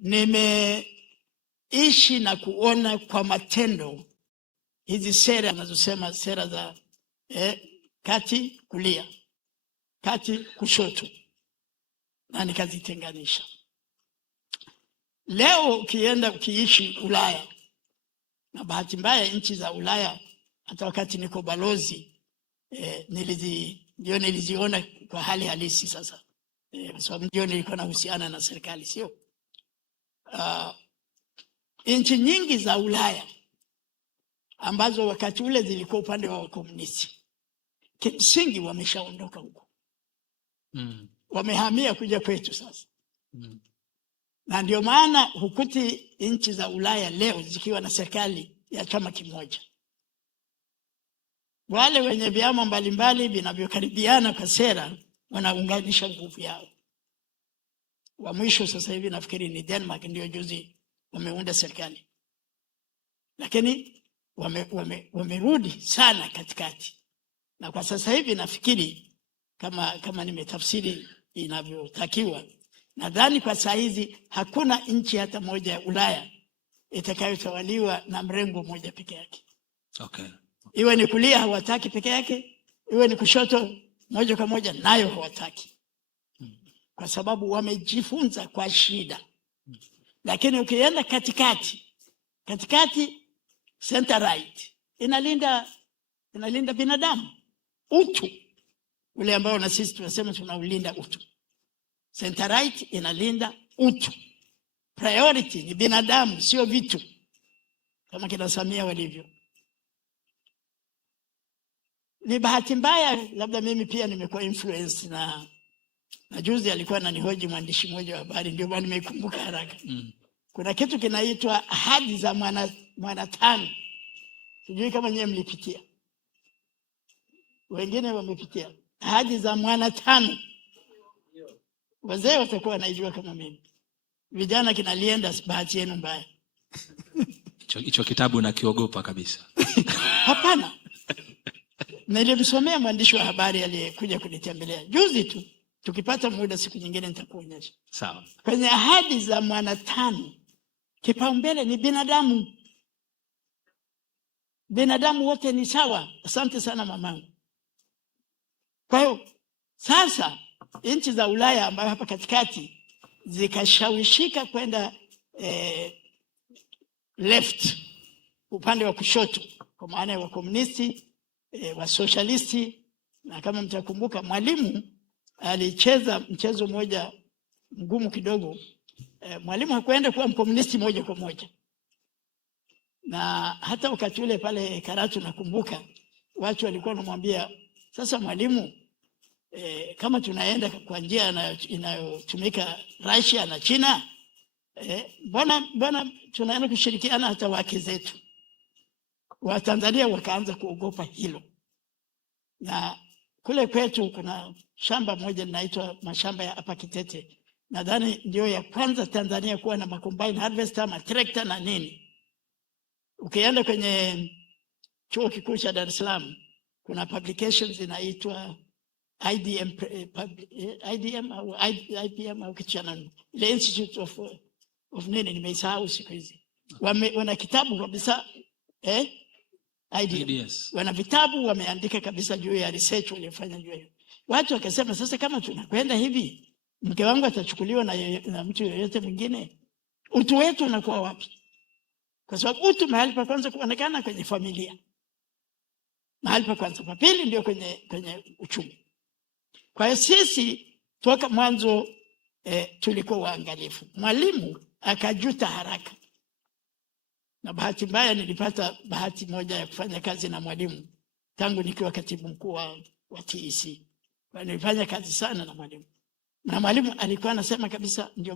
nimeishi na kuona kwa matendo hizi sera nazosema sera za kati kulia, kati kushoto, na nikazitenganisha. Leo ukienda ukiishi Ulaya, na bahati mbaya nchi za Ulaya hata wakati niko balozi niliziona kwa hali halisi sasa, kwa sababu ndio nilikuwa nahusiana na serikali, sio nchi nyingi za Ulaya ambazo wakati ule zilikuwa upande wa komunisti, kimsingi wameshaondoka huko. Wamehamia kuja kwetu sasa. Na ndio maana hukuti nchi za Ulaya leo zikiwa na serikali ya chama kimoja. Wale wenye vyama mbalimbali vinavyokaribiana kwa sera wanaunganisha nguvu yao. Wa mwisho sasa hivi nafikiri ni Denmark, ndio juzi wameunda serikali. Lakini wamerudi sana katikati. Na kwa sasa hivi nafikiri kama nimetafsiri inavyotakiwa, nadhani kwa saa hizi hakuna nchi hata moja ya Ulaya itakayotawaliwa na mrengo mmoja peke yake. Okay. Iwe ni kulia hawataki peke yake, iwe ni kushoto moja kwa moja nayo hawataki. Kwa sababu wamejifunza kwa shida. Lakini ukienda katikati center right inalinda binadamu, utu ule ambao na sisi tunasema tunaulinda utu. Center right inalinda utu. Priority ni binadamu, sio vitu kama kina Samia walivyo. Ni bahati mbaya labda mimi pia nimekuwa influence na juzi alikuwa ananihoji mwandishi mmoja wa habari, ndio maana nimekumbuka haraka. Kuna kitu kinaitwa ahadi za mwanatano. Sijui kama nyewe mlipitia. Wengine wamepitia. Ahadi za mwanatano. Wazee watakuwa wanaijua kama mimi. Vijana kinalienda bahati yenu mbaya. Hicho kitabu nakiogopa kabisa. Hapana. Nilimsomea mwandishi wa habari aliyekuja kunitembelea juzi tu. Tukipata muda siku nyingine nitakuonyesha. Sawa. Kwenye ahadi za mwanatano, kipaumbele ni binadamu. Binadamu wote ni sawa. Asante sana mamangu. Kwa hiyo sasa nchi za Ulaya ambayo hapa katikati zikashawishika kwenda left, upande wa kushoto, kwa maana wa komunisti, wa socialisti. Na kama mtakumbuka Mwalimu alicheza mchezo mmoja mgumu kidogo. Mwalimu hakuenda kuwa mkomunisti moja kwa moja. Na hata wakati ule pale Karatu nakumbuka watu walikuwa wanamwambia, sasa Mwalimu, kama tunaenda kwa njia inayotumika Russia na China, mbona tunaenda kushirikiana hata wake zetu? Wa Tanzania wakaanza kuogopa hilo. Na kule kwetu kuna shamba moja linaitwa mashamba ya hapa Kitete. Nadhani ndio ya kwanza Tanzania kuwa na combined harvester, matrekta na nini. Ukienda kwenye chuo kikuu cha Dar es Salaam, kuna publications inaitwa IDM au kitu cha nani, the Institute of nini, nimeisahau siku hizi. Wana kitabu kabisa IDS. Wana vitabu wameandika kabisa juu ya research waliyofanya juu hiyo. Watu wakasema, sasa kama tunakwenda hivi, mke wangu atachukuliwa na mtu yeyote mwingine, utu wetu unakuwa wapi? Kwa sababu utu mahali pa kwanza kuonekana kwenye familia. Mahali pa kwanza. Pa pili ndio kwenye uchumi. Kwa hiyo sisi toka mwanzo tulikuwa waangalifu. Mwalimu akajuta haraka. Na bahati mbaya nilipata bahati moja ya kufanya kazi na Mwalimu tangu nikiwa katibu mkuu wa TEC. Nilifanya kazi sana na Mwalimu. Na Mwalimu alikuwa anasema kabisa, ndio